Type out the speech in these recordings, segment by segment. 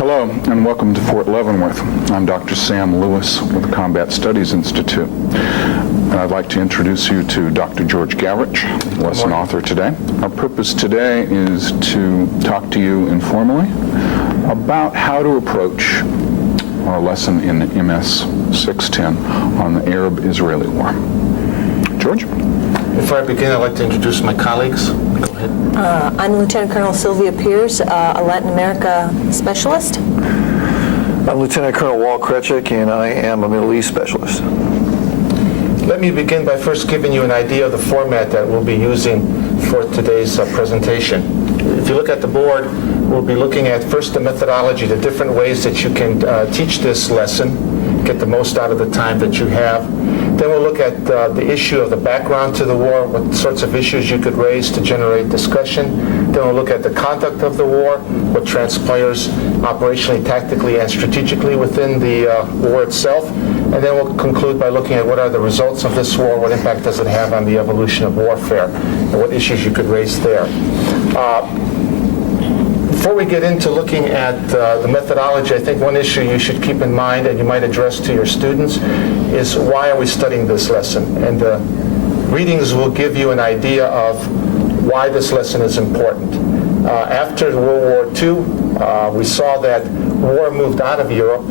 Hello, and welcome to Fort Leavenworth. I'm Dr. Sam Lewis with the Combat Studies Institute. And I'd like to introduce you to Dr. George Gavich, lesson author today. Our purpose today is to talk to you informally about how to approach our lesson in MS 610 on the Arab-Israeli War. George? Before I begin, I'd like to introduce my colleagues. Go ahead. I'm Lieutenant Colonel Sylvia Pierce, a Latin America specialist. I'm Lieutenant Colonel Walt Krechik, and I am a Middle East specialist. Let me begin by first giving you an idea of the format that we'll be using for today's presentation. If you look at the board, we'll be looking at first the methodology, the different ways that you can teach this lesson, get the most out of the time that you have. Then we'll look at the issue of the background to the war, what sorts of issues you could raise to generate discussion. Then we'll look at the conduct of the war, what transpires operationally, tactically, and strategically within the war itself. And then we'll conclude by looking at what are the results of this war, what impact does it have on the evolution of warfare, and what issues you could raise there. Before we get into looking at the methodology, I think one issue you should keep in mind and you might address to your students is why are we studying this lesson? And the readings will give you an idea of why this lesson is important. After World War II, we saw that war moved out of Europe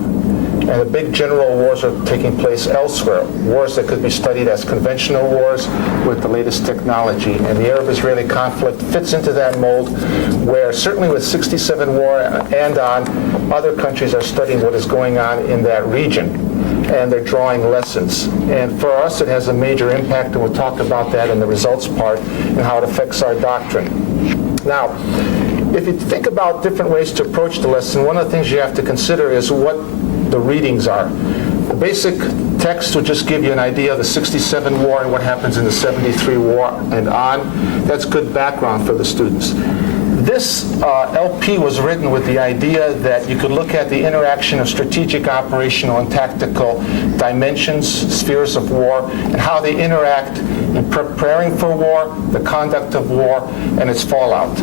and the big general wars are taking place elsewhere, wars that could be studied as conventional wars with the latest technology. And the Arab-Israeli conflict fits into that mold where certainly with 67 war and on, other countries are studying what is going on in that region. And they're drawing lessons. And for us, it has a major impact, and we'll talk about that in the results part and how it affects our doctrine. Now, if you think about different ways to approach the lesson, one of the things you have to consider is what the readings are. The basic text will just give you an idea of the 67 war and what happens in the 73 war and on. That's good background for the students. This LP was written with the idea that you could look at the interaction of strategic, operational, and tactical dimensions, spheres of war, and how they interact in preparing for war, the conduct of war, and its fallout.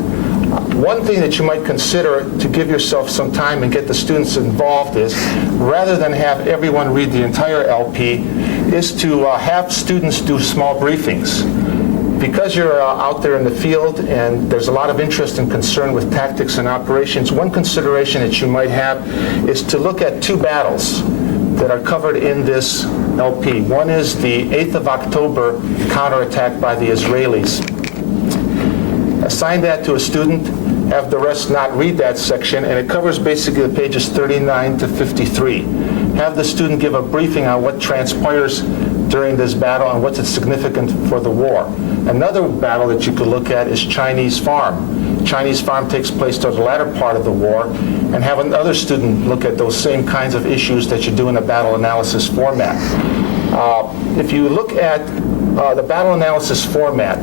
One thing that you might consider to give yourself some time and get the students involved is, rather than have everyone read the entire LP, is to have students do small briefings. Because you're out there in the field and there's a lot of interest and concern with tactics and operations, one consideration that you might have is to look at two battles that are covered in this LP. One is the 8th of October counterattack by the Israelis. Assign that to a student, have the rest not read that section, and it covers basically the pages 39 to 53. Have the student give a briefing on what transpires during this battle and what's its significant for the war. Another battle that you could look at is Chinese Farm. Chinese Farm takes place toward the latter part of the war, and have another student look at those same kinds of issues that you do in a battle analysis format. If you look at the battle analysis format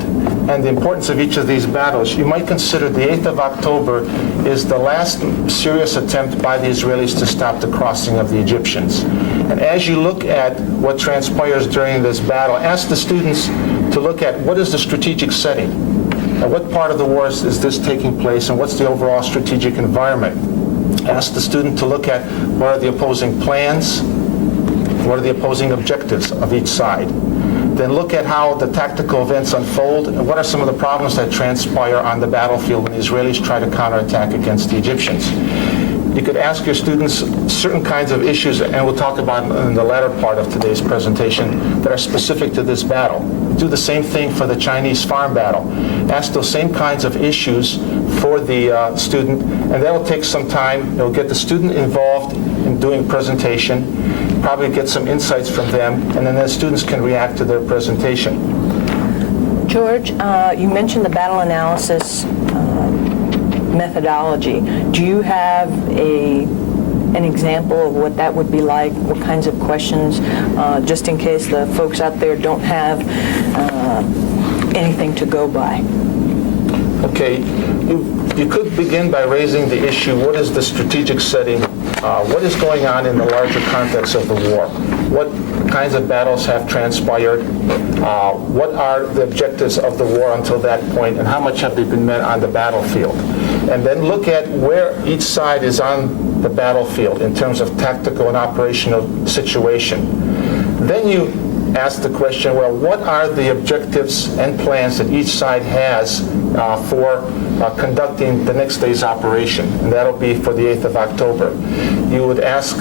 and the importance of each of these battles, you might consider the 8th of October is the last serious attempt by the Israelis to stop the crossing of the Egyptians. And as you look at what transpires during this battle, ask the students to look at what is the strategic setting, and what part of the war is this taking place, and what's the overall strategic environment. Ask the student to look at what are the opposing plans, what are the opposing objectives of each side. Then look at how the tactical events unfold and what are some of the problems that transpire on the battlefield when the Israelis try to counterattack against the Egyptians. You could ask your students certain kinds of issues, and we'll talk about in the latter part of today's presentation, that are specific to this battle. Do the same thing for the Chinese Farm battle. Ask those same kinds of issues for the student, and that will take some time. It'll get the student involved in doing presentation, probably get some insights from them, and then the students can react to their presentation. George, you mentioned the battle analysis methodology. Do you have an example of what that would be like? What kinds of questions, just in case the folks out there don't have anything to go by? Okay, you could begin by raising the issue, what is the strategic setting what is going on in the larger context of the war? What kinds of battles have transpired? What are the objectives of the war until that point, and how much have they been met on the battlefield? And then look at where each side is on the battlefield in terms of tactical and operational situation. Then you ask the question, well, what are the objectives and plans that each side has for conducting the next day's operation? And that'll be for the 8th of October. You would ask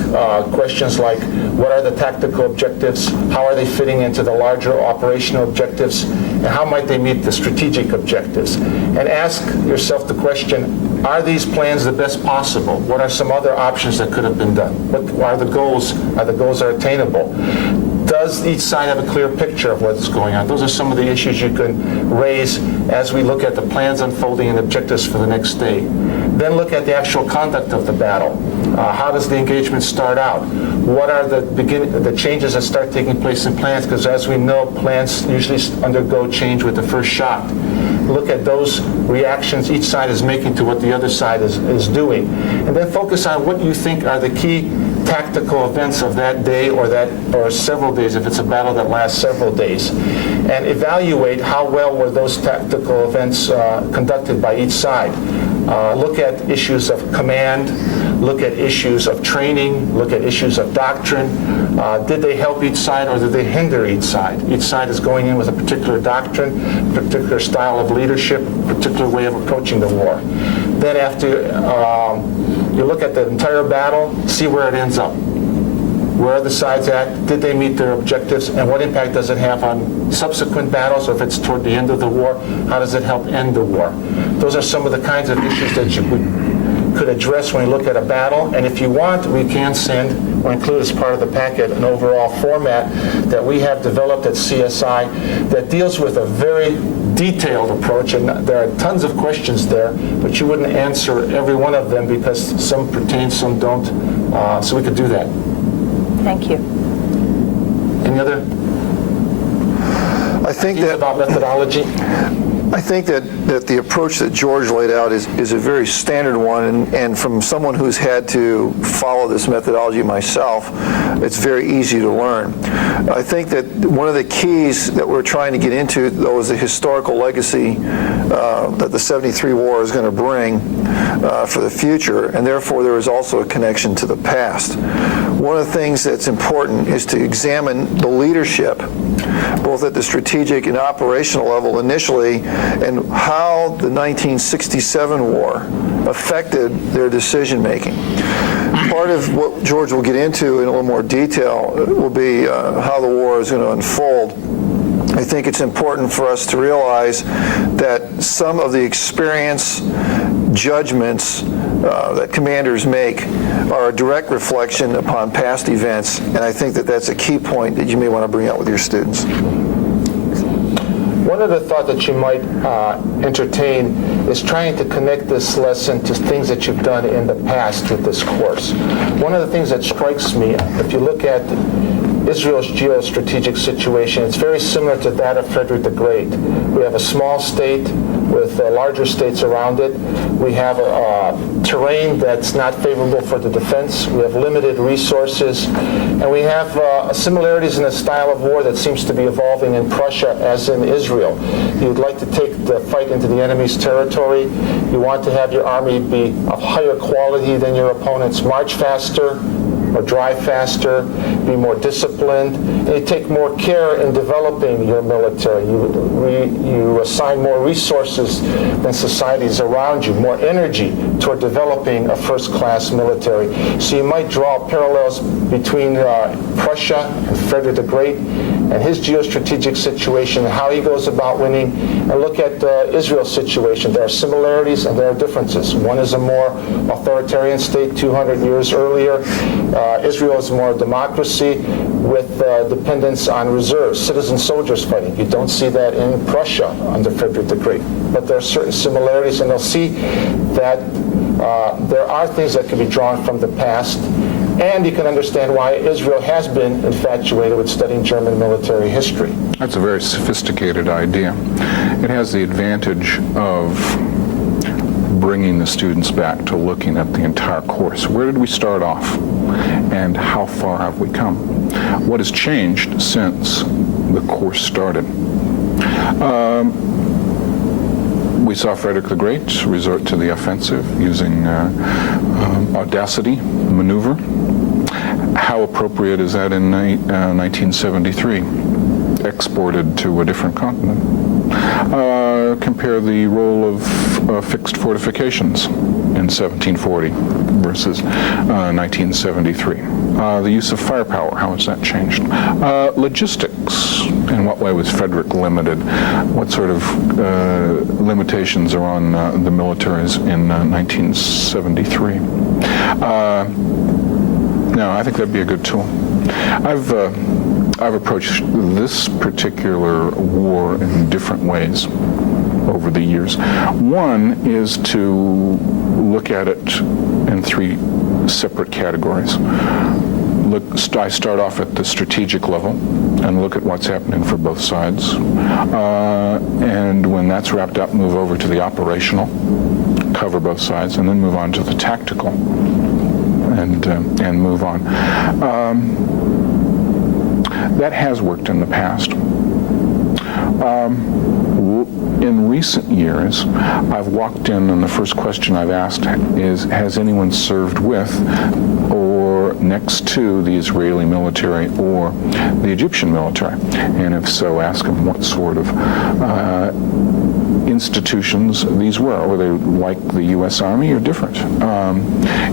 questions like, what are the tactical objectives? How are they fitting into the larger operational objectives? And how might they meet the strategic objectives? And ask yourself the question, are these plans the best possible? What are some other options that could have been done? What are the goals? Are the goals attainable? Does each side have a clear picture of what's going on? Those are some of the issues you can raise as we look at the plans unfolding and objectives for the next day. Then look at the actual conduct of the battle. How does the engagement start out? What are the changes that start taking place in plans? Because as we know, plans usually undergo change with the first shot. Look at those reactions each side is making to what the other side is doing. And then focus on what you think are the key tactical events of that day or several days, if it's a battle that lasts several days, and evaluate how well were those tactical events conducted by each side. Look at issues of command, look at issues of training, look at issues of doctrine. Did they help each side or did they hinder each side? Each side is going in with a particular doctrine, a particular style of leadership, a particular way of approaching the war. Then after you look at the entire battle, see where it ends up. Where are the sides at? Did they meet their objectives? And what impact does it have on subsequent battles? Or if it's toward the end of the war, how does it help end the war? Those are some of the kinds of issues that you could address when you look at a battle. And if you want, we can send or include as part of the packet an overall format that we have developed at CSI that deals with a very detailed approach, and there are tons of questions there, but you wouldn't answer every one of them because some pertain, some don't, so we could do that. Thank you. Any other I think ideas that about methodology? I think that the approach that George laid out is a very standard one, and from someone who's had to follow this methodology myself, it's very easy to learn. I think that one of the keys that we're trying to get into, though, is the historical legacy that the 73 war is going to bring for the future, and therefore there is also a connection to the past. One of the things that's important is to examine the leadership, both at the strategic and operational level initially, and how the 1967 war affected their decision-making. Part of what George will get into in a little more detail will be how the war is going to unfold. I think it's important for us to realize that some of the experience, judgments that commanders make are a direct reflection upon past events, and I think that that's a key point that you may want to bring out with your students. One other thought that you might entertain is trying to connect this lesson to things that you've done in the past with this course. One of the things that strikes me, if you look at Israel's geostrategic situation, it's very similar to that of Frederick the Great. We have a small state with larger states around it. We have a terrain that's not favorable for the defense. We have limited resources. And we have similarities in the style of war that seems to be evolving in Prussia as in Israel. You'd like to take the fight into the enemy's territory. You want to have your army be of higher quality than your opponents, march faster, or drive faster, be more disciplined, and you take more care in developing your military. You assign more resources than societies around you, more energy toward developing a first-class military. So you might draw parallels between Prussia and Frederick the Great and his geostrategic situation and how he goes about winning, and look at Israel's situation. There are similarities and there are differences. One is a more authoritarian state 200 years earlier. Israel is more a democracy with dependence on reserves, citizen soldiers fighting. You don't see that in Prussia under Frederick the Great. But there are certain similarities, and they'll see that there are things that can be drawn from the past, and you can understand why Israel has been infatuated with studying German military history. That's a very sophisticated idea. It has the advantage of bringing the students back to looking at the entire course. Where did we start off, and how far have we come? What has changed since the course started? We saw Frederick the Great resort to the offensive using audacity maneuver. How appropriate is that in 1973, exported to a different continent? Compare the role of fixed fortifications in 1740 versus 1973. The use of firepower, how has that changed? Logistics, in what way was Frederick limited? What sort of limitations are on the militaries in 1973? No, I think that'd be a good tool. I've approached this particular war in different ways over the years. One is to look at it in three separate categories. I start off at the strategic level and look at what's happening for both sides. And when that's wrapped up, move over to the operational, cover both sides, and then move on to the tactical and move on. That has worked in the past. In recent years, I've walked in and the first question I've asked is, has anyone served with or next to the Israeli military or the Egyptian military? And if so, ask them what sort of institutions these were. Were they like the U.S. Army or different?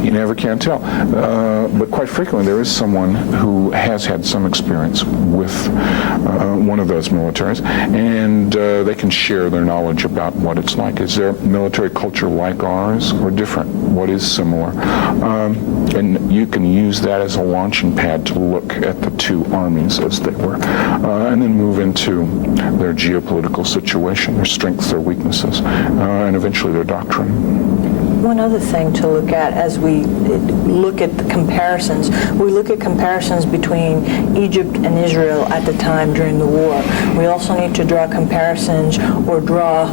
You never can tell. But quite frequently there is someone who has had some experience with one of those militaries, and they can share their knowledge about what it's like. Is their military culture like ours or different? What is similar? And you can use that as a launching pad to look at the two armies as they were, and then move into their geopolitical situation, their strengths, their weaknesses, and eventually their doctrine. One other thing to look at as we look at the comparisons, we look at comparisons between Egypt and Israel at the time during the war. We also need to draw comparisons or draw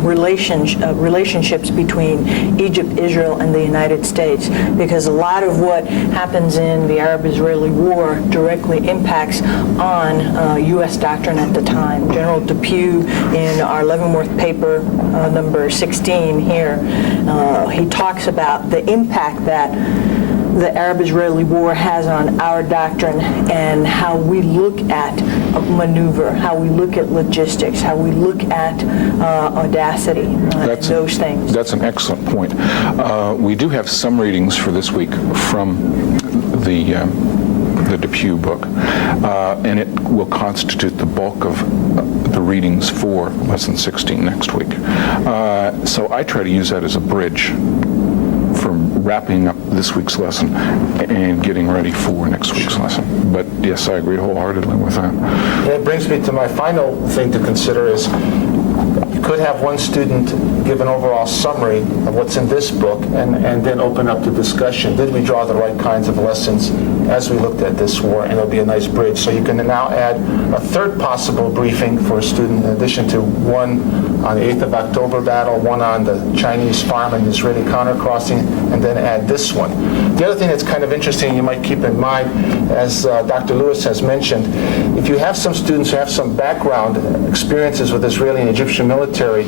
relationships between Egypt, Israel, and the United States, because a lot of what happens in the Arab-Israeli war directly impacts on U.S. doctrine at the time. General Depew, in our Leavenworth paper, number 16 here, he talks about the impact that the Arab-Israeli war has on our doctrine and how we look at maneuver, how we look at logistics, how we look at audacity, those things. That's an excellent point. We do have some readings for this week from the Depew book, and it will constitute the bulk of the readings for Lesson 16 next week. So I try to use that as a bridge from wrapping up this week's lesson and getting ready for next week's lesson. But yes, I agree wholeheartedly with that. And it brings me to my final thing to consider is you could have one student give an overall summary of what's in this book and then open up the discussion. Did we draw the right kinds of lessons as we looked at this war? And it'll be a nice bridge. So you can now add a third possible briefing for a student in addition to one on the 8th of October battle, one on the Chinese farm and Israeli countercrossing, and then add this one. The other thing that's kind of interesting you might keep in mind, as Dr. Lewis has mentioned, if you have some students who have some background experiences with Israeli and Egyptian military,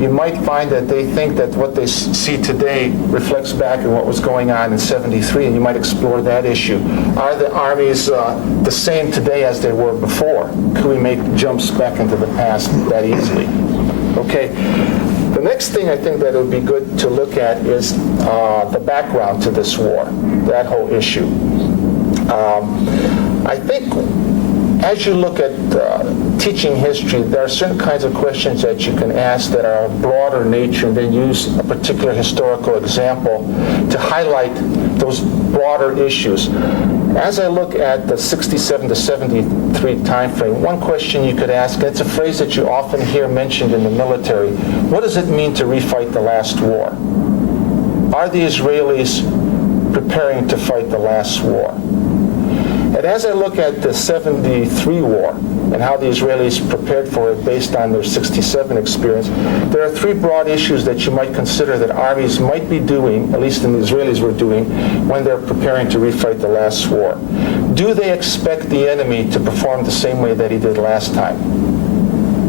you might find that they think that what they see today reflects back on what was going on in 73, and you might explore that issue. Are the armies the same today as they were before? Could we make jumps back into the past that easily? Okay. The next thing I think that it would be good to look at is the background to this war, that whole issue. I think as you look at teaching history, there are certain kinds of questions that you can ask that are of broader nature and then use a particular historical example to highlight those broader issues. As I look at the 67 to 73 time frame, one question you could ask, and it's a phrase that you often hear mentioned in the military, what does it mean to refight the last war? Are the Israelis preparing to fight the last war? At But as I look at the 73 war and how the Israelis prepared for it based on their 67 experience, there are three broad issues that you might consider that armies might be doing, at least the Israelis were doing, when they're preparing to refight the last war. Do they expect the enemy to perform the same way that he did last time?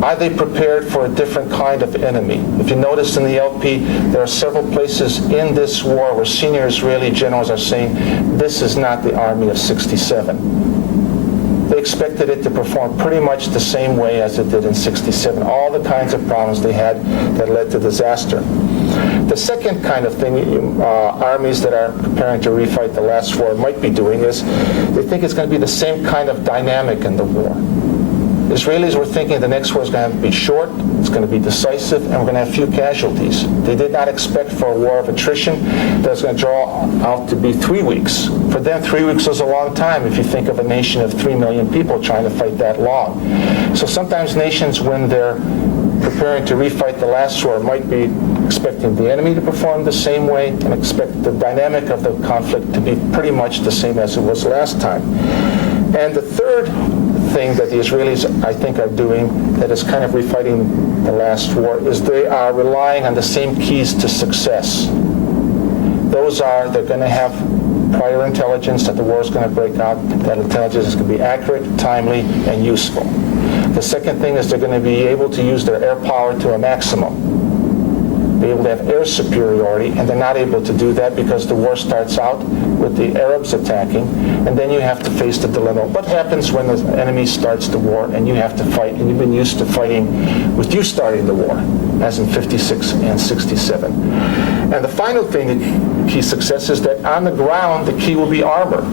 Are they prepared for a different kind of enemy? If you notice in the LP, there are several places in this war where senior Israeli generals are saying, this is not the army of 67. They expected it to perform pretty much the same way as it did in 67. All the kinds of problems they had that led to disaster. The second kind of thing armies that are preparing to refight the last war might be doing is they think it's going to be the same kind of dynamic in the war. Israelis were thinking the next war is going to be short, it's going to be decisive, and we're going to have few casualties. They did not expect for a war of attrition that was going to draw out to be 3 weeks. For them, 3 weeks was a long time if you think of a nation of 3 million people trying to fight that long. So sometimes nations, when they're preparing to refight the last war, might be expecting the enemy to perform the same way and expect the dynamic of the conflict to be pretty much the same as it was last time. And the third thing that the Israelis, I think, are doing that is kind of refighting the last war is they are relying on the same keys to success. Those are, they're going to have prior intelligence that the war is going to break out. That intelligence is going to be accurate, timely, and useful. The second thing is they're going to be able to use their air power to a maximum. Be able to have air superiority, and they're not able to do that because the war starts out with the Arabs attacking, and then you have to face the dilemma. What happens when the enemy starts the war and you have to fight, and you've been used to fighting with you starting the war, as in 56 and 67. And the final thing, the key success, is that on the ground, the key will be armor.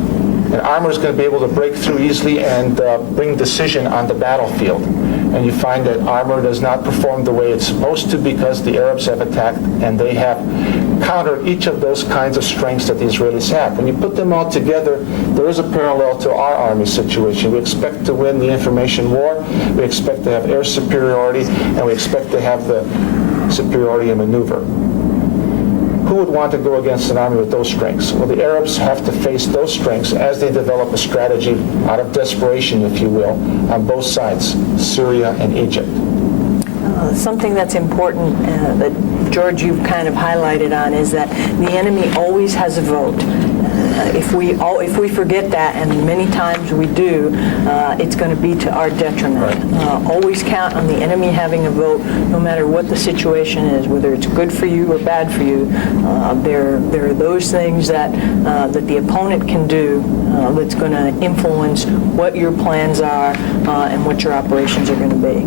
And armor is going to be able to break through easily and bring decision on the battlefield. And you find that armor does not perform the way it's supposed to because the Arabs have attacked and they have countered each of those kinds of strengths that the Israelis have. When you put them all together, there is a parallel to our army situation. We expect to win the information war, we expect to have air superiority, and we expect to have the superiority in maneuver. Who would want to go against an army with those strengths? Well, the Arabs have to face those strengths as they develop a strategy out of desperation, if you will, on both sides, Syria and Egypt. Something that's important that, George, you've kind of highlighted on is that the enemy always has a vote. If we forget that, and many times we do, it's going to be to our detriment. Right. Always count on the enemy having a vote, no matter what the situation is, whether it's good for you or bad for you. There are those things that the opponent can do that's going to influence what your plans are and what your operations are going to be.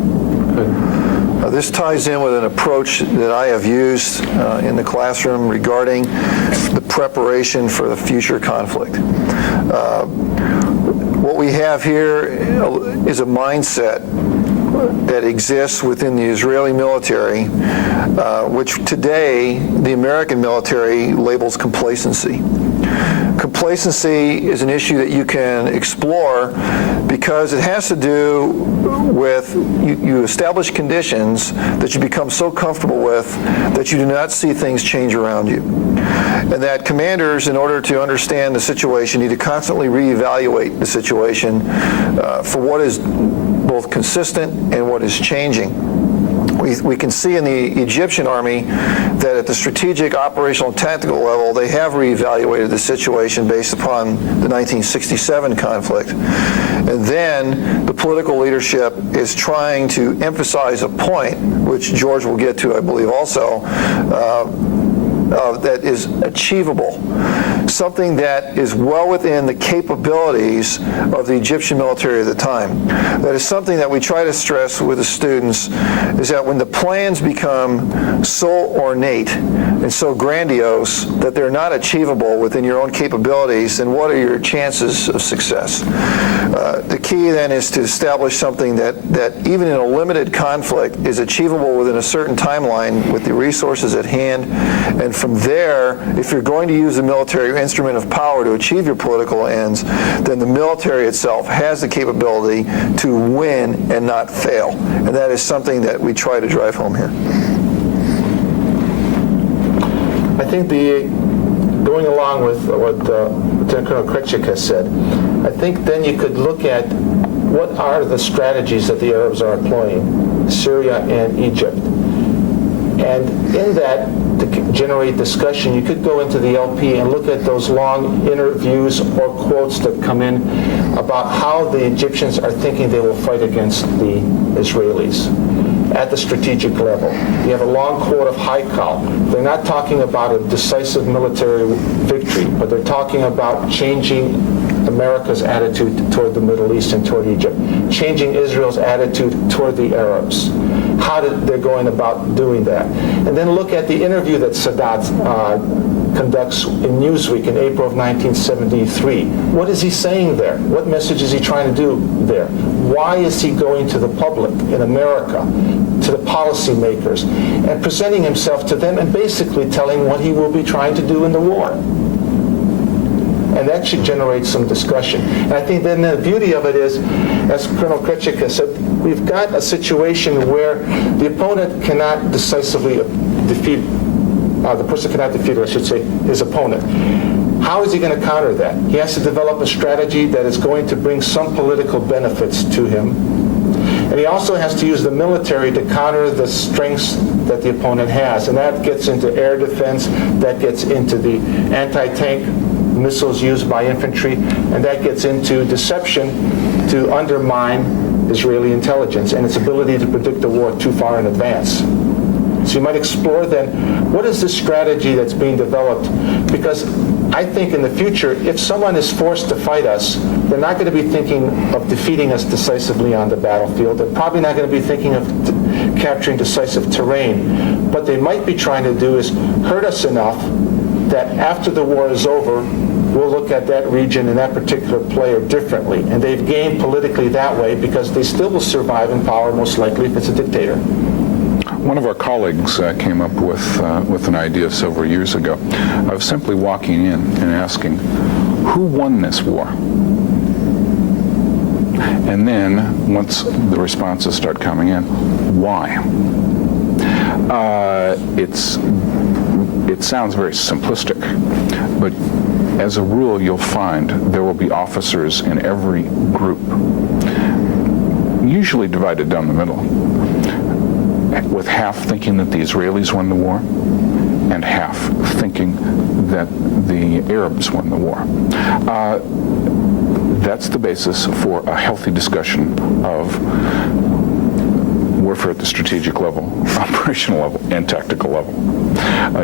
This ties in with an approach that I have used in the classroom regarding the preparation for the future conflict. What we have here is a mindset that exists within the Israeli military, which today the American military labels complacency. Complacency is an issue that you can explore because it has to do with you establish conditions that you become so comfortable with that you do not see things change around you. And that commanders, in order to understand the situation, need to constantly reevaluate the situation for what is both consistent and what is changing. We can see in the Egyptian army that at the strategic, operational, and tactical level, they have reevaluated the situation based upon the 1967 conflict. And then the political leadership is trying to emphasize a point, which George will get to, I believe, also, that is achievable, something that is well within the capabilities of the Egyptian military at the time. That is something that we try to stress with the students, is that when the plans become so ornate and so grandiose that they're not achievable within your own capabilities, then what are your chances of success? The key then is to establish something that even in a limited conflict is achievable within a certain timeline with the resources at hand. And from there, if you're going to use a military instrument of power to achieve your political ends, then the military itself has the capability to win and not fail. And that is something that we try to drive home here. I think going going along with what Lieutenant Colonel Kretschik has said, I think then you could look at what are the strategies that the Arabs are employing, Syria and Egypt. And in that, to generate discussion, you could go into the LP and look at those long interviews or quotes that come in about how the Egyptians are thinking they will fight against the Israelis at the strategic level. You have a long quote of Haikal. They're not talking about a decisive military victory, but they're talking about changing America's attitude toward the Middle East and toward Egypt, changing Israel's attitude toward the Arabs. How they're going about doing that. And then look at the interview that Sadat conducts in Newsweek in April of 1973. What is he saying there? What message is he trying to do there? Why is he going to the public in America, to the policymakers, and presenting himself to them and basically telling what he will be trying to do in the war? And that should generate some discussion. And I think then the beauty of it is, as Colonel Kretschik has said, we've got a situation where the opponent cannot decisively defeat, the person cannot defeat, or I should say, his opponent. How is he going to counter that? He has to develop a strategy that is going to bring some political benefits to him. And he also has to use the military to counter the strengths that the opponent has. And that gets into air defense, that gets into the anti-tank missiles used by infantry, and that gets into deception to undermine Israeli intelligence and its ability to predict the war too far in advance. So you might explore then, what is the strategy that's being developed? Because I think in the future, if someone is forced to fight us, they're not going to be thinking of defeating us decisively on the battlefield. They're probably not going to be thinking of capturing decisive terrain. What they might be trying to do is hurt us enough that after the war is over, we'll look at that region and that particular player differently. And they've gained politically that way because they still will survive in power, most likely, if it's a dictator. One of our colleagues came up with an idea several years ago of simply walking in and asking, who won this war? And then, once the responses start coming in, why? It sounds very simplistic, but as a rule, you'll find there will be officers in every group, usually divided down the middle, with half thinking that the Israelis won the war and half thinking that the Arabs won the war. That's the basis for a healthy discussion of warfare at the strategic level, operational level, and tactical level.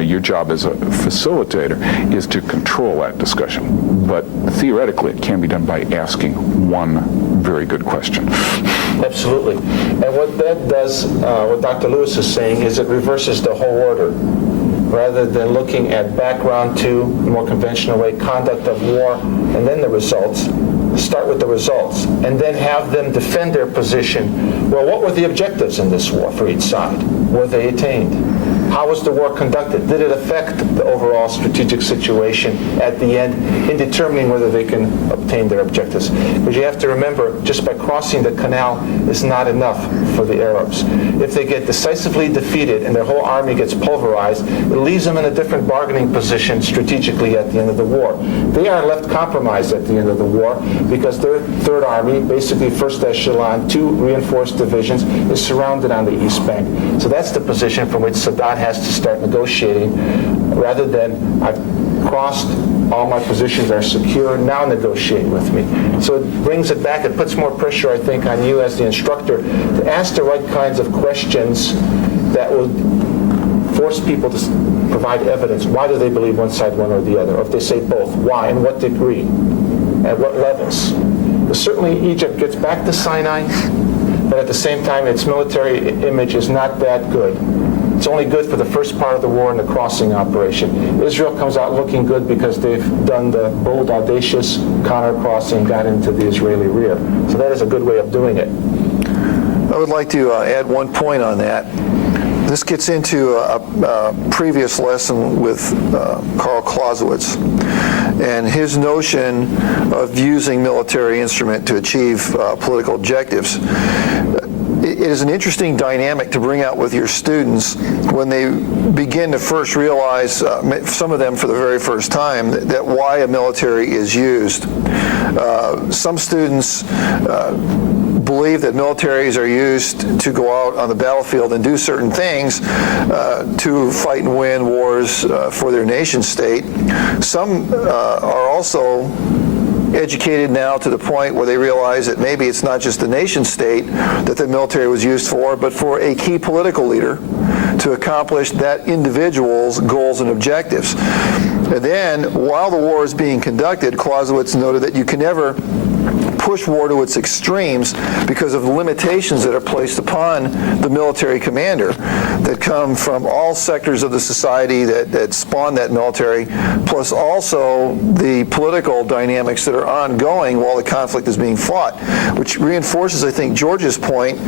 Your job as a facilitator is to control that discussion, but theoretically it can be done by asking one very good question. Absolutely. And what that does, what Dr. Lewis is saying, is it reverses the whole order. Rather than looking at background to, the more conventional way, conduct of war, and then the results, start with the results, and then have them defend their position. Well, what were the objectives in this war for each side? Were they attained? How was the war conducted? Did it affect the overall strategic situation at the end in determining whether they can obtain their objectives? Because you have to remember, just by crossing the canal is not enough for the Arabs. If they get decisively defeated and their whole army gets pulverized, it leaves them in a different bargaining position strategically at the end of the war. They are left compromised at the end of the war because their Third Army, basically first echelon, 2 reinforced divisions, is surrounded on the East Bank. So that's the position from which Sadat has to start negotiating, rather than I've crossed, all my positions are secure, now negotiate with me. So it brings it back, it puts more pressure, I think, on you as the instructor to ask the right kinds of questions that will force people to provide evidence. Why do they believe one side, one or the other? Or if they say both, why? In what degree? At what levels? But certainly Egypt gets back to Sinai, but at the same time its military image is not that good. It's only good for the first part of the war and the crossing operation. Israel comes out looking good because they've done the bold, audacious counter-crossing, got into the Israeli rear. So that is a good way of doing it. I would like to add one point on that. This gets into a previous lesson with Karl Clausewitz and his notion of using military instrument to achieve political objectives. it is an interesting dynamic to bring out with your students when they begin to first realize, some of them for the very first time, that why a military is used. Some students believe that militaries are used to go out on the battlefield and do certain things to fight and win wars for their nation state. Some are also educated now to the point where they realize that maybe it's not just the nation state that the military was used for, but for a key political leader to accomplish that individual's goals and objectives. And then, while the war is being conducted, Clausewitz noted that you can never push war to its extremes because of the limitations that are placed upon the military commander that come from all sectors of the society that spawn that military, plus also the political dynamics that are ongoing while the conflict is being fought, which reinforces, I think, George's point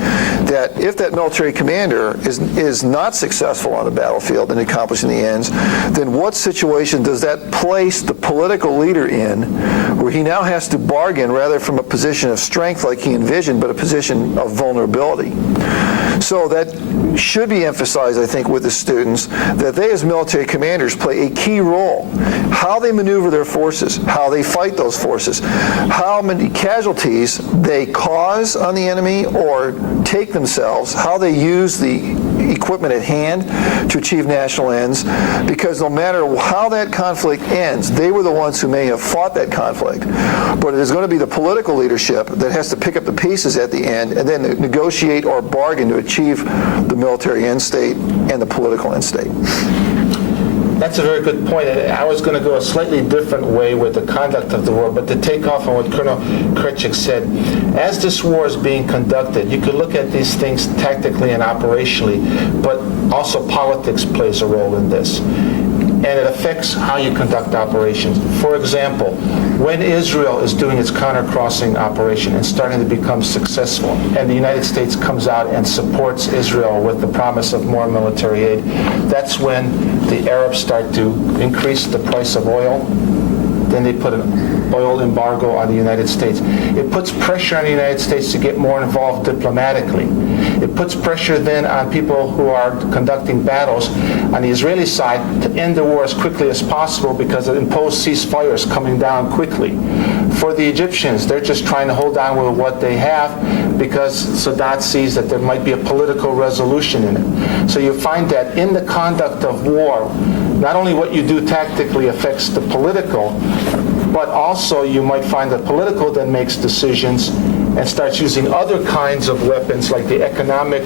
that if that military commander is not successful on the battlefield in accomplishing the ends, then what situation does that place the political leader in where he now has to bargain rather from a position of strength like he envisioned, but a position of vulnerability. So that should be emphasized, I think, with the students, that they as military commanders play a key role. How they maneuver their forces, how they fight those forces, how many casualties they cause on the enemy or take themselves, how they use the equipment at hand to achieve national ends, because no matter how that conflict ends, they were the ones who may have fought that conflict, but it is going to be the political leadership that has to pick up the pieces at the end and then negotiate or bargain to achieve the military end state and the political end state. That's a very good point. I was going to go a slightly different way with the conduct of the war, but to take off on what Colonel Kretschik said, as this war is being conducted, you could look at these things tactically and operationally, but also politics plays a role in this. And it affects how you conduct operations. For example, when Israel is doing its counter-crossing operation and starting to become successful, and the United States comes out and supports Israel with the promise of more military aid, that's when the Arabs start to increase the price of oil. Then they put an oil embargo on the United States. It puts pressure on the United States to get more involved diplomatically. It puts pressure then on people who are conducting battles on the Israeli side to end the war as quickly as possible because of imposed ceasefires coming down quickly. For the Egyptians, they're just trying to hold on with what they have because Sadat sees that there might be a political resolution in it. So you find that in the conduct of war, not only what you do tactically affects the political, but also you might find that political then makes decisions and starts using other kinds of weapons like the economic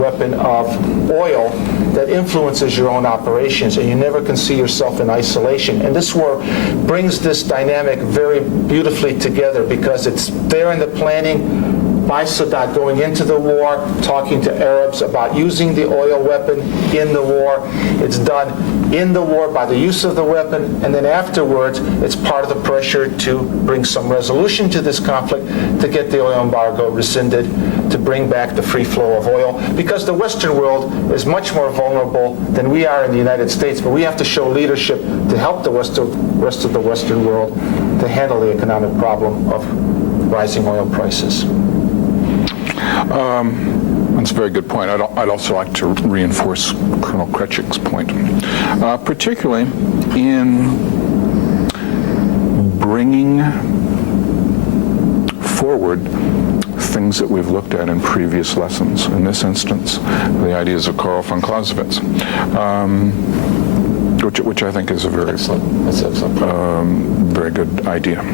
weapon of oil that influences your own operations, and you never can see yourself in isolation. And this war brings this dynamic very beautifully together because it's there in the planning by Sadat going into the war, talking to Arabs about using the oil weapon in the war. It's done in the war by the use of the weapon, and then afterwards it's part of the pressure to bring some resolution to this conflict, to get the oil embargo rescinded, to bring back the free flow of oil, because the Western world is much more vulnerable than we are in the United States, but we have to show leadership to help the rest of the Western world to handle the economic problem of rising oil prices. That's a very good point. I'd also like to reinforce Colonel Kretschik's point, particularly in bringing forward things that we've looked at in previous lessons. In this instance, the ideas of Karl von Clausewitz, which I think is a very very good idea.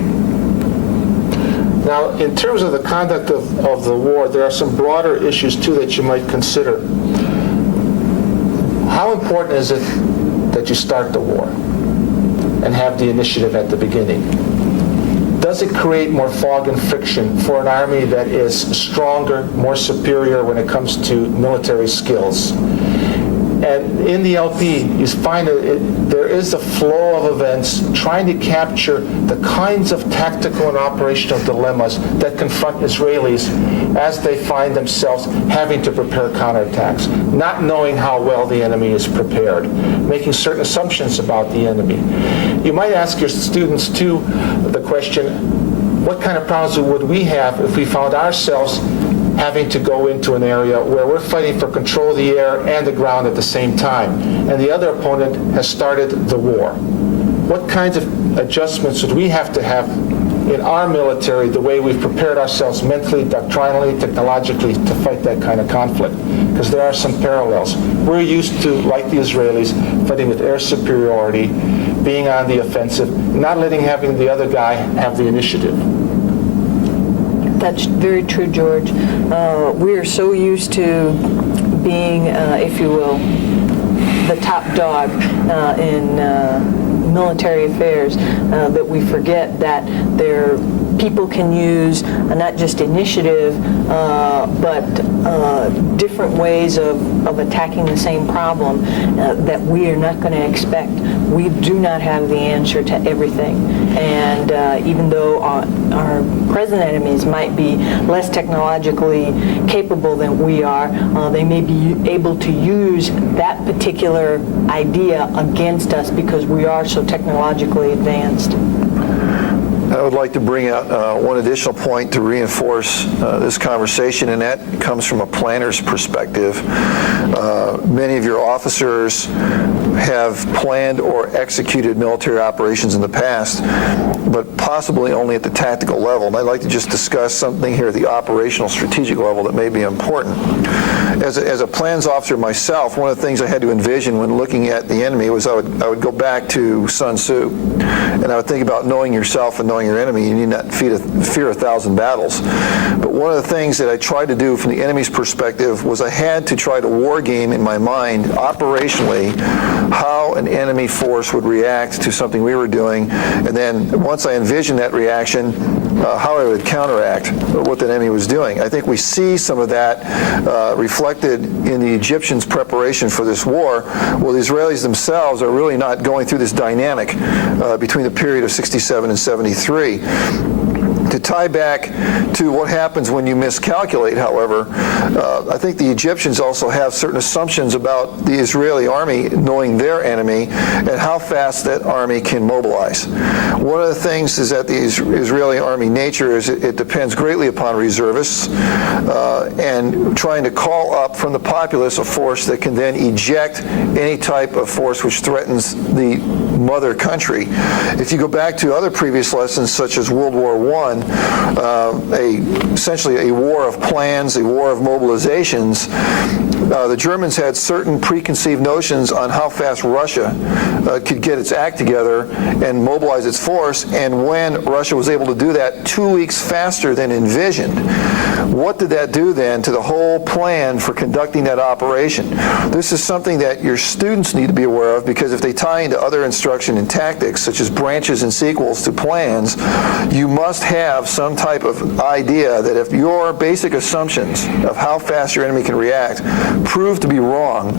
Now, in terms of the conduct of the war, there are some broader issues, too, that you might consider. How important is it that you start the war and have the initiative at the beginning? Does it create more fog and friction for an army that is stronger, more superior when it comes to military skills? And in the LP, you find that there is a flow of events trying to capture the kinds of tactical and operational dilemmas that confront Israelis as they find themselves having to prepare counterattacks, not knowing how well the enemy is prepared, making certain assumptions about the enemy. You might ask your students, too, the question, what kind of problems would we have if we found ourselves having to go into an area where we're fighting for control of the air and the ground at the same time, and the other opponent has started the war. What kinds of adjustments would we have to have in our military, the way we've prepared ourselves mentally, doctrinally, technologically, to fight that kind of conflict? Because there are some parallels. We're used to, like the Israelis, fighting with air superiority, being on the offensive, not having the other guy have the initiative. That's very true, George. We are so used to being, if you will, the top dog in military affairs that we forget that people can use not just initiative, but different ways of attacking the same problem that we are not going to expect. We do not have the answer to everything. And even though our present enemies might be less technologically capable than we are, they may be able to use that particular idea against us because we are so technologically advanced. I would like to bring out one additional point to reinforce this conversation, and that comes from a planner's perspective. Many of your officers have planned or executed military operations in the past, but possibly only at the tactical level. And I'd like to just discuss something here at the operational strategic level that may be important. As a plans officer myself, one of the things I had to envision when looking at the enemy was I would go back to Sun Tzu, and I would think about knowing yourself and knowing your enemy. You need not fear 1,000 battles. But one of the things that I tried to do from the enemy's perspective was I had to try to war game in my mind operationally how an enemy force would react to something we were doing, and then once I envisioned that reaction, how I would counteract what the enemy was doing. I think we see some of that reflected in the Egyptians' preparation for this war. Well, the Israelis themselves are really not going through this dynamic between the period of 67 and 73. To tie back to what happens when you miscalculate, however, I think the Egyptians also have certain assumptions about the Israeli army knowing their enemy and how fast that army can mobilize. One of the things is that the Israeli army nature is it depends greatly upon reservists and trying to call up from the populace a force that can then eject any type of force which threatens the mother country. If you go back to other previous lessons such as World War I, essentially a war of plans, a war of mobilizations, the Germans had certain preconceived notions on how fast Russia could get its act together and mobilize its force, and when Russia was able to do that 2 weeks faster than envisioned, what did that do then to the whole plan for conducting that operation? This is something that your students need to be aware of, because if they tie into other instruction and tactics, such as branches and sequels to plans, you must have some type of idea that if your basic assumptions of how fast your enemy can react prove to be wrong,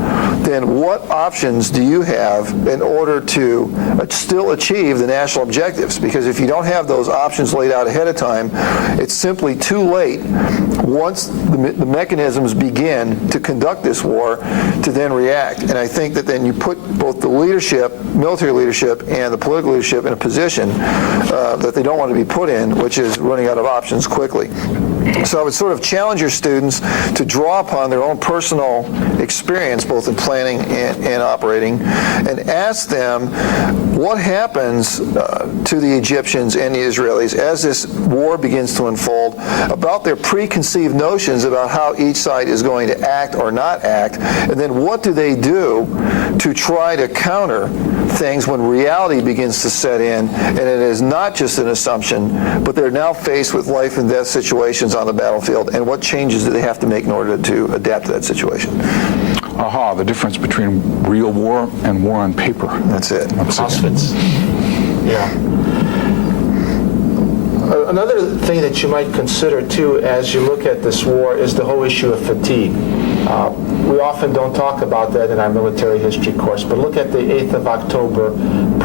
then what options do you have in order to still achieve the national objectives? Because if you don't have those options laid out ahead of time, it's simply too late once the mechanisms begin to conduct this war to then react. And I think that then you put both the leadership, military leadership, and the political leadership in a position that they don't want to be put in, which is running out of options quickly. So I would sort of challenge your students to draw upon their own personal experience, both in planning and operating, and ask them what happens to the Egyptians and the Israelis as this war begins to unfold, about their preconceived notions about how each side is going to act or not act, and then what do they do to try to counter things when reality begins to set in, and it is not just an assumption, but they're now faced with life and death situations on the battlefield, and what changes do they have to make in order to adapt to that situation? Aha, the difference between real war and war on paper. That's it. Auschwitz. Yeah. Another thing that you might consider, too, as you look at this war is the whole issue of fatigue. We often don't talk about that in our military history course, but look at the 8th of October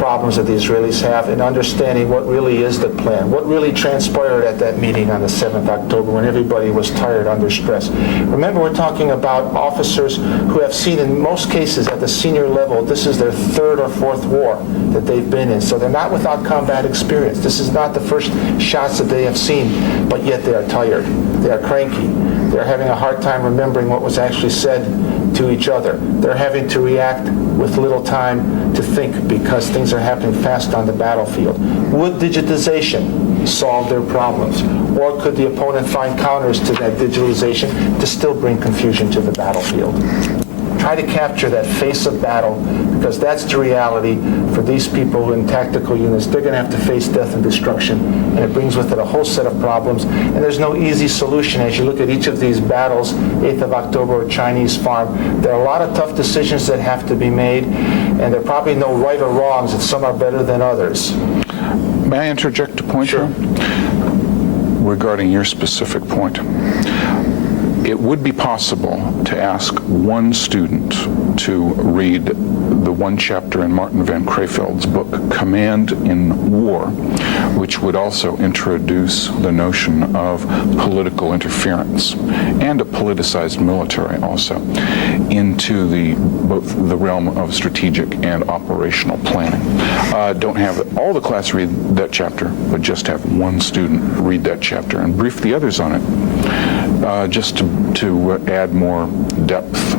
problems that the Israelis have and understanding what really is the plan, what really transpired at that meeting on the 7th October when everybody was tired, under stress. Remember, we're talking about officers who have seen, in most cases at the senior level, this is their third or fourth war that they've been in. So they're not without combat experience. This is not the first shots that they have seen, but yet they are tired. They are cranky. They're having a hard time remembering what was actually said to each other. They're having to react with little time to think because things are happening fast on the battlefield. Would digitization solve their problems? Or could the opponent find counters to that digitalization to still bring confusion to the battlefield? Try to capture that face of battle, because that's the reality for these people in tactical units. They're going to have to face death and destruction, and it brings with it a whole set of problems. And there's no easy solution. As you look at each of these battles, 8th of October, Chinese Farm, there are a lot of tough decisions that have to be made, and there are probably no right or wrongs, and some are better than others. May I interject a point Sure. here? Regarding your specific point. It would be possible to ask one student to read the one chapter in Martin van Creveld's book, Command in War, which would also introduce the notion of political interference and a politicized military also into both the realm of strategic and operational planning. Don't have all the class read that chapter, but just have one student read that chapter and brief the others on it, just to add more depth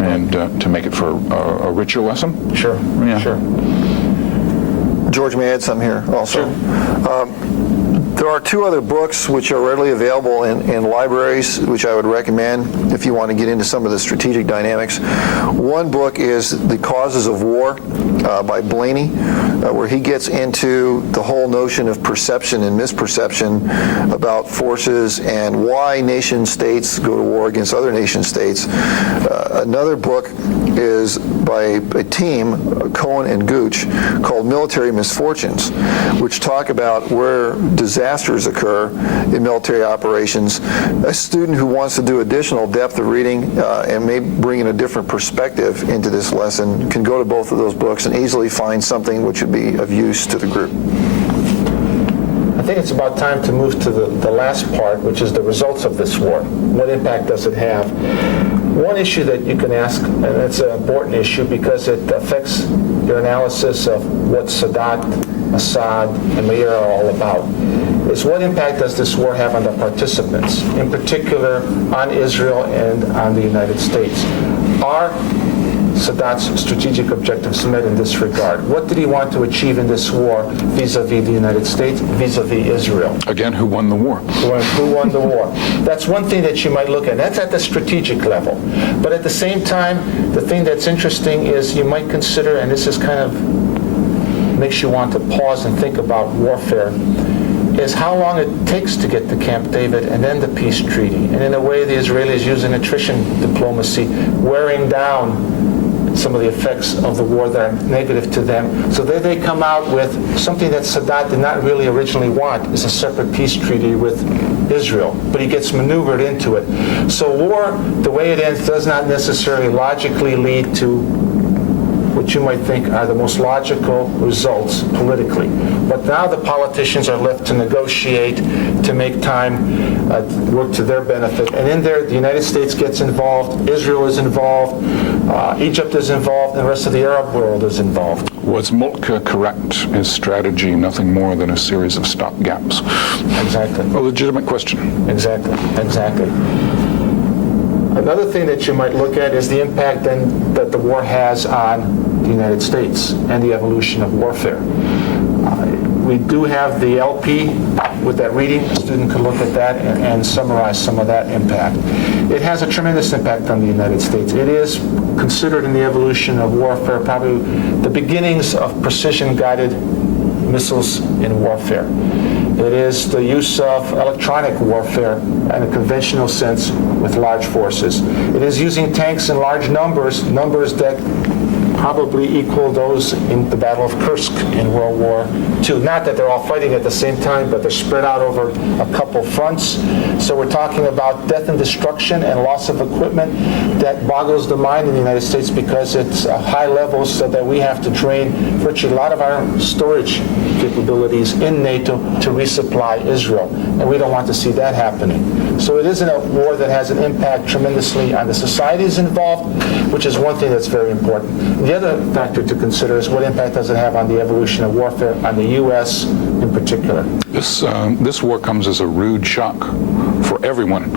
and to make it for a richer lesson. Sure, Yeah. sure. George, may I add something here also? There are two other books which are readily available in libraries, which I would recommend if you want to get into some of the strategic dynamics. One book is The Causes of War by Blaney, where he gets into the whole notion of perception and misperception about forces and why nation states go to war against other nation states. Another book is by a team, Cohen and Gooch, called Military Misfortunes, which talk about where disasters occur in military operations. A student who wants to do additional depth of reading and may bring in a different perspective into this lesson can go to both of those books and easily find something which would be of use to the group. I think it's about time to move to the last part, which is the results of this war. What impact does it have? One issue that you can ask, and it's an important issue because it affects your analysis of what Sadat, Assad, and Meir are all about, is what impact does this war have on the participants, in particular on Israel and on the United States? Are Sadat's strategic objectives met in this regard? What did he want to achieve in this war vis-a-vis the United States, vis-a-vis Israel? Again, who won the war? Who won the war? That's one thing that you might look at. That's at the strategic level. But at the same time, the thing that's interesting is you might consider, and this is kind of makes you want to pause and think about warfare, is how long it takes to get to Camp David and then the peace treaty. And in a way, the Israelis use an attrition diplomacy, wearing down some of the effects of the war that are negative to them. So there they come out with something that Sadat did not really originally want, is a separate peace treaty with Israel, but he gets maneuvered into it. So war, the way it ends, does not necessarily logically lead to what you might think are the most logical results politically. But now the politicians are left to negotiate, to make time work to their benefit. And in there, the United States gets involved, Israel is involved, Egypt is involved, and the rest of the Arab world is involved. Was Moltke correct? His strategy, nothing more than a series of stopgaps? Exactly. A legitimate question. Exactly. Another thing that you might look at is the impact then that the war has on the United States and the evolution of warfare. We do have the LP with that reading. A student could look at that and summarize some of that impact. It has a tremendous impact on the United States. It is considered in the evolution of warfare probably the beginnings of precision-guided missiles in warfare. It is the use of electronic warfare in a conventional sense with large forces. It is using tanks in large numbers that probably equal those in the Battle of Kursk in World War II. Not that they're all fighting at the same time, but they're spread out over a couple fronts. So we're talking about death and destruction and loss of equipment that boggles the mind in the United States because it's high levels, so that we have to drain virtually a lot of our storage capabilities in NATO to resupply Israel. And we don't want to see that happening. So it isn't a war that has an impact tremendously on the societies involved, which is one thing that's very important. The other factor to consider is what impact does it have on the evolution of warfare, on the U.S. in particular. This war comes as a rude shock for everyone.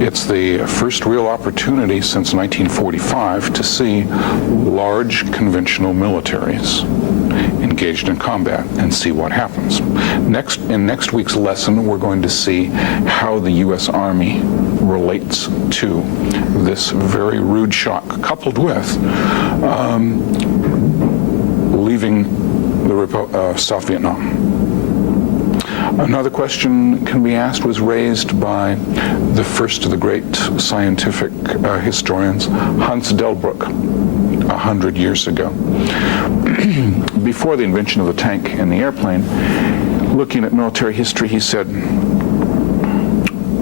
It's the first real opportunity since 1945 to see large conventional militaries engaged in combat and see what happens. In next week's lesson, we're going to see how the U.S. Army relates to this very rude shock, coupled with leaving the South Vietnam. Another question can be asked was raised by the first of the great scientific historians, Hans Delbrück, 100 years ago. Before the invention of the tank and the airplane, looking at military history, he said,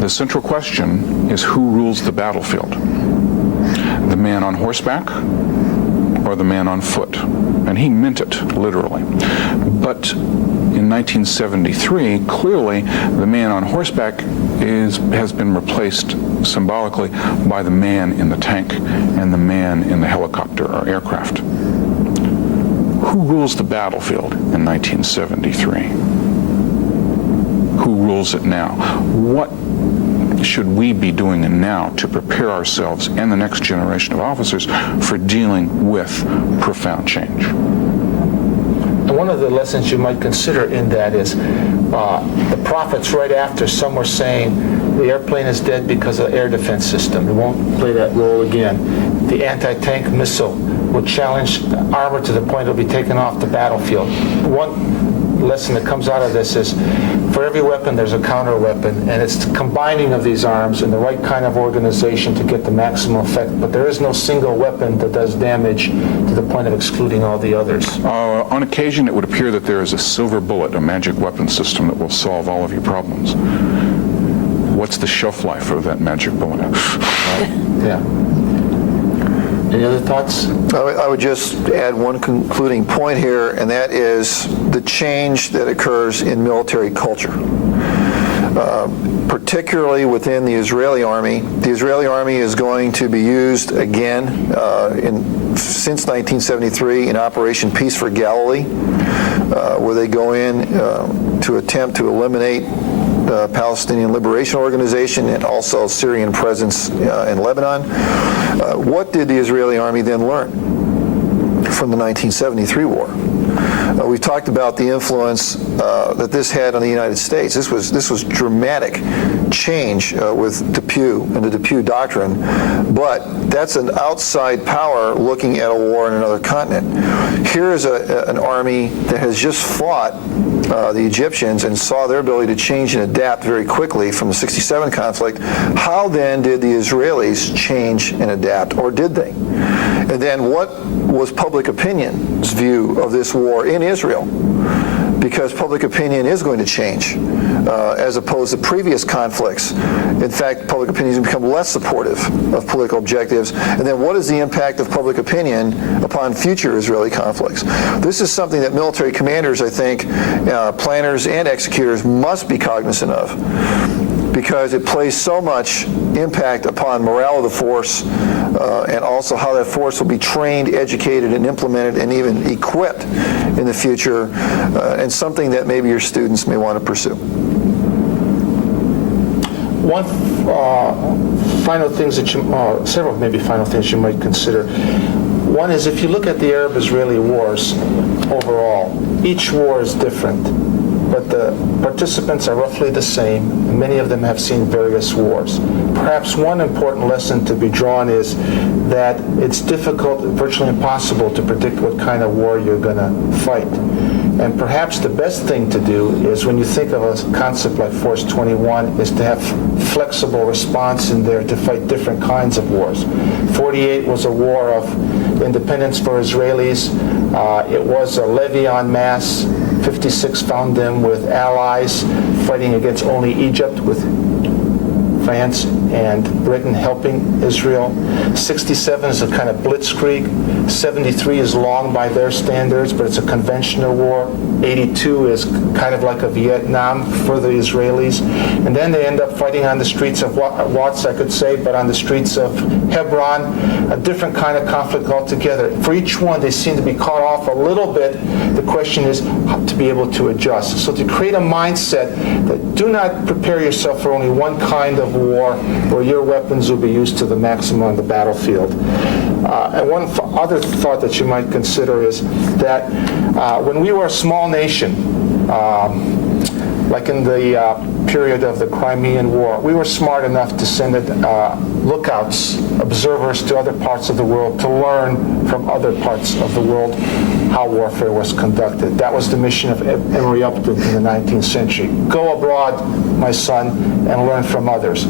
the central question is who rules the battlefield? The man on horseback or the man on foot? And he meant it literally. But in 1973, clearly the man on horseback has been replaced symbolically by the man in the tank and the man in the helicopter or aircraft. Who rules the battlefield in 1973? Who rules it now? What should we be doing now to prepare ourselves and the next generation of officers for dealing with profound change? And one of the lessons you might consider in that is the prophets right after, some were saying the airplane is dead because of the air defense system. It won't play that role again. The anti-tank missile will challenge the armor to the point it'll be taken off the battlefield. One lesson that comes out of this is for every weapon there's a counter weapon, and it's the combining of these arms in the right kind of organization to get the maximum effect. But there is no single weapon that does damage to the point of excluding all the others. On occasion, it would appear that there is a silver bullet, a magic weapon system that will solve all of your problems. What's the shelf life of that magic bullet? Yeah. Any other thoughts? I would just add one concluding point here, and that is the change that occurs in military culture. Particularly within the Israeli army. The Israeli army is going to be used again since 1973 in Operation Peace for Galilee, where they go in to attempt to eliminate the Palestinian Liberation Organization and also Syrian presence in Lebanon. What did the Israeli army then learn from the 1973 war? We've talked about the influence that this had on the United States. This was dramatic change with Depew and the Depew Doctrine, but that's an outside power looking at a war in another continent. Here is an army that has just fought the Egyptians and saw their ability to change and adapt very quickly from the 67 conflict. How then did the Israelis change and adapt, or did they? And then what was public opinion's view of this war in Israel? Because public opinion is going to change as opposed to previous conflicts. In fact, public opinion has become less supportive of political objectives. And then what is the impact of public opinion upon future Israeli conflicts? This is something that military commanders, I think, planners and executors must be cognizant of, because it plays so much impact upon morale of the force and also how that force will be trained, educated, and implemented and even equipped in the future, and something that maybe your students may want to pursue. One final things that several maybe final things you might consider. One is, if you look at the Arab-Israeli wars overall, each war is different, but the participants are roughly the same, and many of them have seen various wars. Perhaps one important lesson to be drawn is that it's difficult, virtually impossible, to predict what kind of war you're going to fight. And perhaps the best thing to do is, when you think of a concept like Force 21, is to have flexible response in there to fight different kinds of wars. 48 was a war of independence for Israelis. It was a levy en masse. 56 found them with allies fighting against only Egypt, with France and Britain helping Israel. 67 is a kind of blitzkrieg. 73 is long by their standards, but it's a conventional war. 82 is kind of like a Vietnam for the Israelis. And then they end up fighting on the streets of Watts, I could say, but on the streets of Hebron, a different kind of conflict altogether. For each one, they seem to be caught off a little bit. The question is how to be able to adjust. So to create a mindset that do not prepare yourself for only one kind of war where your weapons will be used to the maximum on the battlefield. And one other thought that you might consider is that when we were a small nation, like in the period of the Crimean War, we were smart enough to send lookouts, observers to other parts of the world to learn from other parts of the world how warfare was conducted. That was the mission of Emory Upton in the 19th century. Go abroad, my son, and learn from others.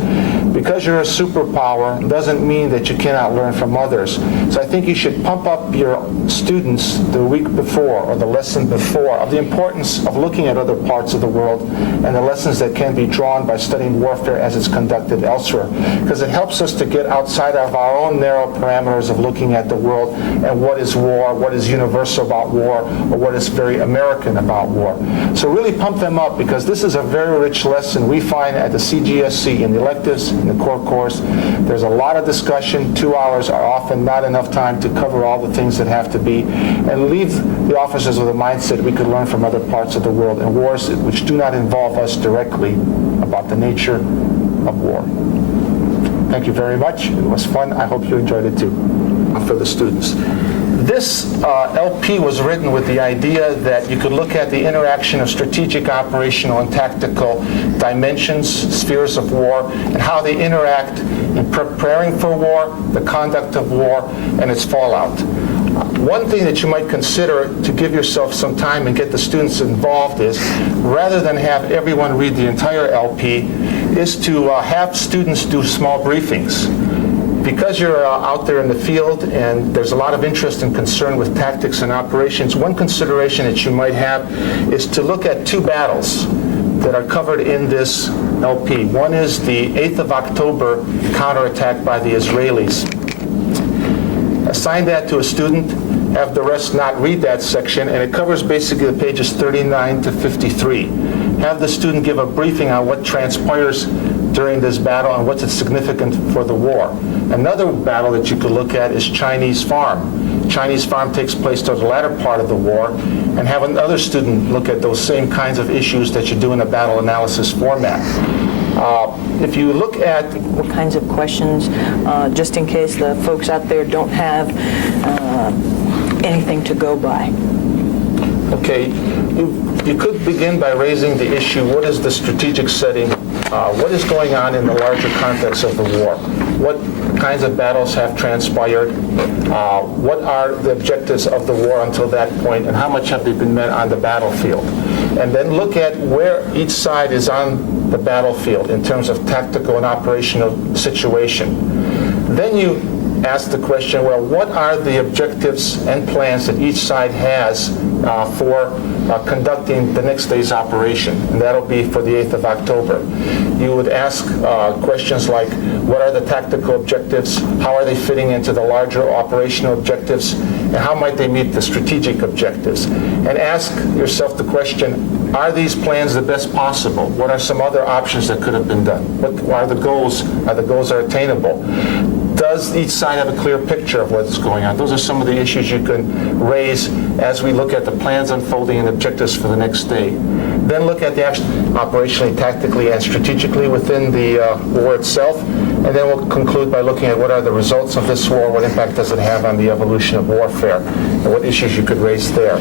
Because you're a superpower doesn't mean that you cannot learn from others. So I think you should pump up your students the week before or the lesson before of the importance of looking at other parts of the world and the lessons that can be drawn by studying warfare as it's conducted elsewhere. Because it helps us to get outside of our own narrow parameters of looking at the world and what is war, what is universal about war, or what is very American about war. So really pump them up, because this is a very rich lesson we find at the CGSC in the electives, in the core course. There's a lot of discussion. 2 hours are often not enough time to cover all the things that have to be, and leave the officers with a mindset we could learn from other parts of the world and wars which do not involve us directly about the nature of war. Thank you very much. It was fun. I hope you enjoyed it too. For the students. This LP was written with the idea that you could look at the interaction of strategic, operational, and tactical dimensions, spheres of war, and how they interact in preparing for war, the conduct of war, and its fallout. One thing that you might consider to give yourself some time and get the students involved is, rather than have everyone read the entire LP, is to have students do small briefings. Because you're out there in the field and there's a lot of interest and concern with tactics and operations, one consideration that you might have is to look at 2 battles that are covered in this LP. One is the 8th of October counterattack by the Israelis. Assign that to a student, have the rest not read that section, and it covers basically the pages 39 to 53. Have the student give a briefing on what transpires during this battle and what's its significance for the war. Another battle that you could look at is Chinese Farm. Chinese Farm takes place toward the latter part of the war, and have another student look at those same kinds of issues that you do in a battle analysis format. If you look at What kinds of questions, just in case the folks out there don't have anything to go by? Okay, you could begin by raising the issue, what is the strategic setting? What is going on in the larger context of the war? What kinds of battles have transpired? What are the objectives of the war until that point, and how much have they been met on the battlefield? And then look at where each side is on the battlefield in terms of tactical and operational situation. Then you ask the question, well, what are the objectives and plans that each side has for conducting the next day's operation? And that'll be for the 8th of October. You would ask questions like, what are the tactical objectives? How are they fitting into the larger operational objectives? And how might they meet the strategic objectives? And ask yourself the question, are these plans the best possible? What are some other options that could have been done? What are the goals? Are the goals attainable? Does each side have a clear picture of what's going on? Those are some of the issues you can raise as we look at the plans unfolding and objectives for the next day. Then look at the action operationally, tactically, and strategically within the war itself. And then we'll conclude by looking at what are the results of this war, what impact does it have on the evolution of warfare, and what issues you could raise there.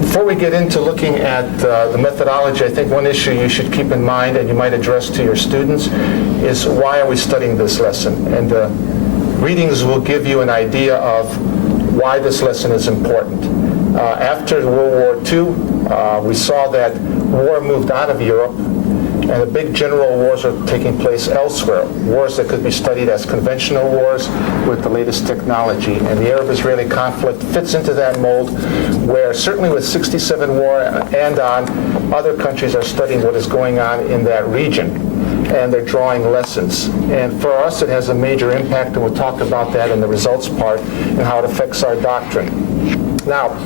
Before we get into looking at the methodology, I think one issue you should keep in mind and you might address to your students is, why are we studying this lesson? And the readings will give you an idea of why this lesson is important. After World War II, we saw that war moved out of Europe, and the big general wars are taking place elsewhere, wars that could be studied as conventional wars with the latest technology. And the Arab-Israeli conflict fits into that mold, where certainly with 67 war and on, other countries are studying what is going on in that region, and they're drawing lessons. And for us, it has a major impact, and we'll talk about that in the results part and how it affects our doctrine. Now,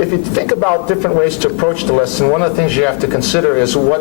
if you think about different ways to approach the lesson, one of the things you have to consider is what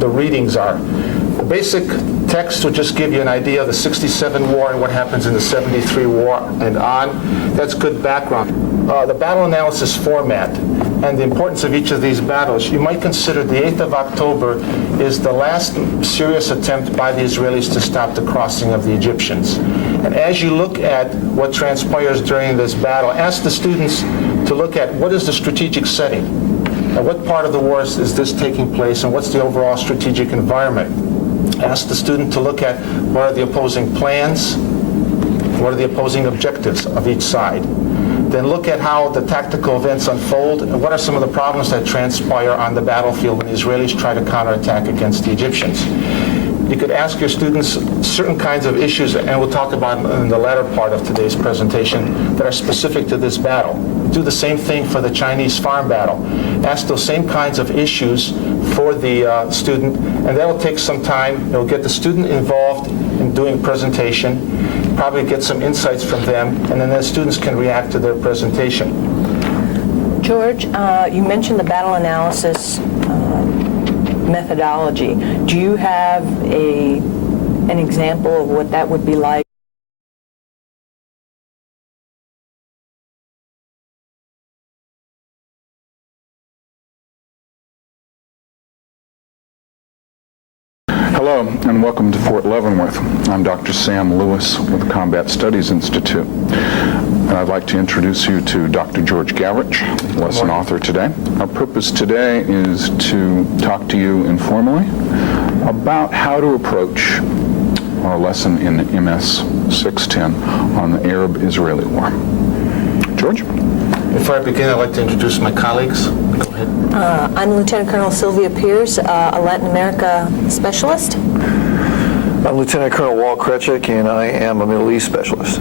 the readings are. The basic text will just give you an idea of the 67 war and what happens in the 73 war and on. That's good background. The battle analysis format and the importance of each of these battles, you might consider the 8th of October is the last serious attempt by the Israelis to stop the crossing of the Egyptians. And as you look at what transpires during this battle, ask the students to look at what is the strategic setting, and what part of the war is this taking place, and what's the overall strategic environment. Ask the student to look at what are the opposing plans, what are the opposing objectives of each side. Then look at how the tactical events unfold, and what are some of the problems that transpire on the battlefield when the Israelis try to counterattack against the Egyptians. You could ask your students certain kinds of issues, and we'll talk about in the latter part of today's presentation, that are specific to this battle. Do the same thing for the Chinese farm battle. Ask those same kinds of issues for the student, and that'll take some time. It'll get the student involved in doing presentation, probably get some insights from them, and then the students can react to their presentation. George, you mentioned the battle analysis methodology. Do you have an example of what that would be like? Hello, and welcome to Fort Leavenworth. I'm Dr. Sam Lewis with the Combat Studies Institute. And I'd like to introduce you to Dr. George Gavich, lesson author today. Our purpose today is to talk to you informally about how to approach our lesson in MS 610 on the Arab-Israeli War. George? Before I begin, I'd like to introduce my colleagues. Go ahead. I'm Lieutenant Colonel Sylvia Pierce, a Latin America specialist. I'm Lieutenant Colonel Walt Krechik, and I am a Middle East specialist.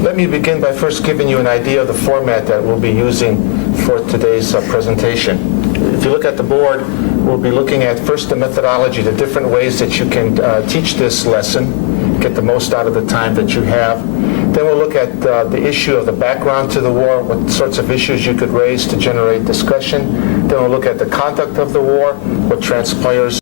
Let me begin by first giving you an idea of the format that we'll be using for today's presentation. If you look at the board, we'll be looking at first the methodology, the different ways that you can teach this lesson, get the most out of the time that you have. Then we'll look at the issue of the background to the war, what sorts of issues you could raise to generate discussion. Then we'll look at the conduct of the war, what transpires